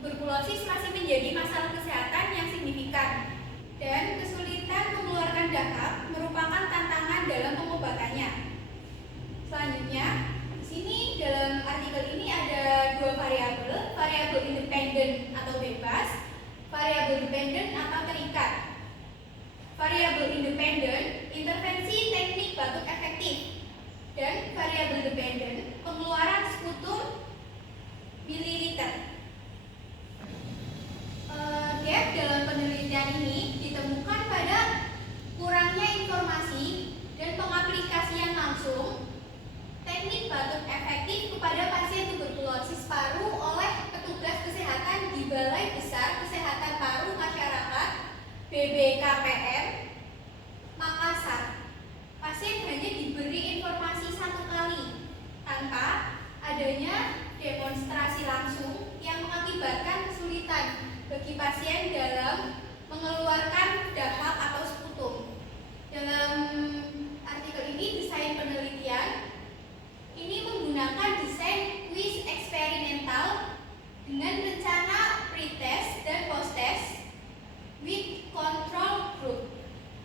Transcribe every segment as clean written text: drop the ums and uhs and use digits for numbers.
tuberkulosis masih menjadi masalah kesehatan yang signifikan dan kesulitan mengeluarkan dahak merupakan tantangan dalam pengobatannya. Selanjutnya, di sini dalam artikel ini ada dua variabel, variabel independen atau bebas, variabel dependen atau terikat. Variabel independen, intervensi teknik batuk efektif, dan variabel dependen, pengeluaran sputum mililiter. Gap dalam penelitian ini ditemukan pada kurangnya informasi dan pengaplikasian langsung teknik batuk efektif kepada pasien tuberkulosis paru oleh petugas kesehatan di Balai Besar Kesehatan Paru Masyarakat BBKPM Makassar. Pasien hanya diberi informasi satu kali tanpa adanya demonstrasi langsung yang mengakibatkan kesulitan bagi pasien dalam mengeluarkan dahak atau sputum. Dalam artikel ini, desain penelitian ini menggunakan desain quiz eksperimental dengan rencana pre-test dan post-test with control group.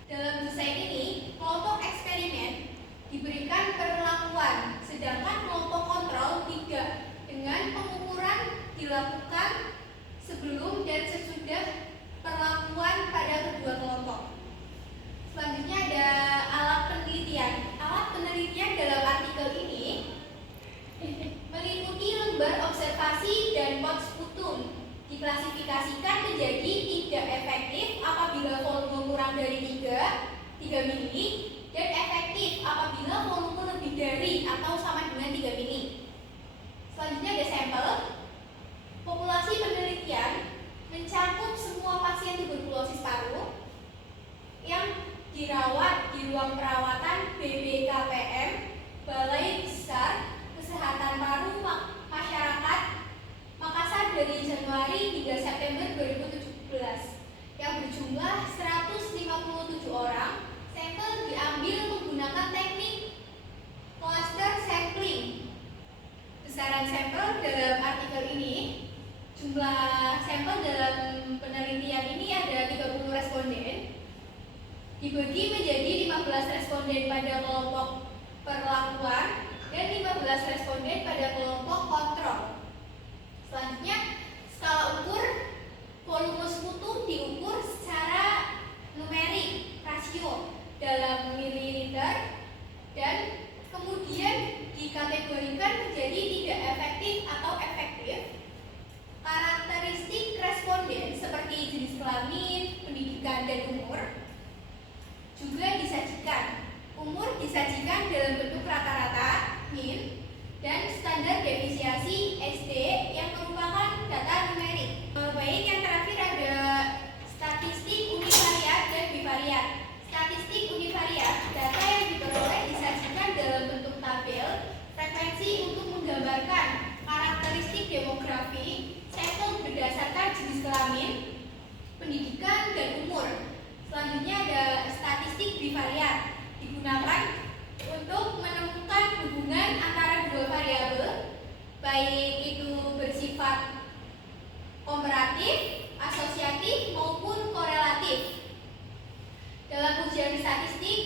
Dalam desain ini, kelompok eksperimen diberikan perlakuan, sedangkan kelompok kontrol tidak, dengan pengukuran dilakukan sebelum dan sesudah perlakuan pada kedua kelompok. Selanjutnya ada alat penelitian. Alat penelitian dalam artikel ini meliputi lembar observasi dan pot sputum. Diklasifikasikan menjadi tidak efektif apabila volume kurang dari 3 mili dan efektif apabila volume lebih dari atau sama dengan 3 mili. Selanjutnya ada sampel. Populasi penelitian mencakup semua pasien tuberkulosis paru yang dirawat di ruang perawatan BBKPM Balai Besar Kesehatan Paru Masyarakat Makassar dari Januari hingga September 2017 yang berjumlah 157 orang. Sampel diambil menggunakan teknik cluster sampling. Besaran sampel dalam artikel ini, jumlah sampel dalam penelitian ini ada 30 responden, dibagi menjadi 15 responden pada kelompok perlakuan dan 15 responden pada kelompok kontrol. Selanjutnya, skala ukur volume sputum diukur secara numerik, rasio dalam mililiter, dan kemudian dikategorikan menjadi tidak efektif atau efektif. Karakteristik responden seperti jenis kelamin, pendidikan, dan umur juga disajikan. Umur disajikan dalam bentuk rata-rata, min, dan standar defisiasi SD yang merupakan data numerik. Baik, yang terakhir ada statistik univariat dan bivariat. Statistik univariat, data yang diperoleh disajikan dalam bentuk tabel frekuensi untuk menggambarkan karakteristik demografi sampel berdasarkan jenis kelamin, pendidikan, dan umur. Selanjutnya ada statistik bivariat, digunakan untuk menemukan hubungan antara dua variabel, baik itu bersifat komparatif, asosiatif, maupun korelatif. Dalam ujian statistik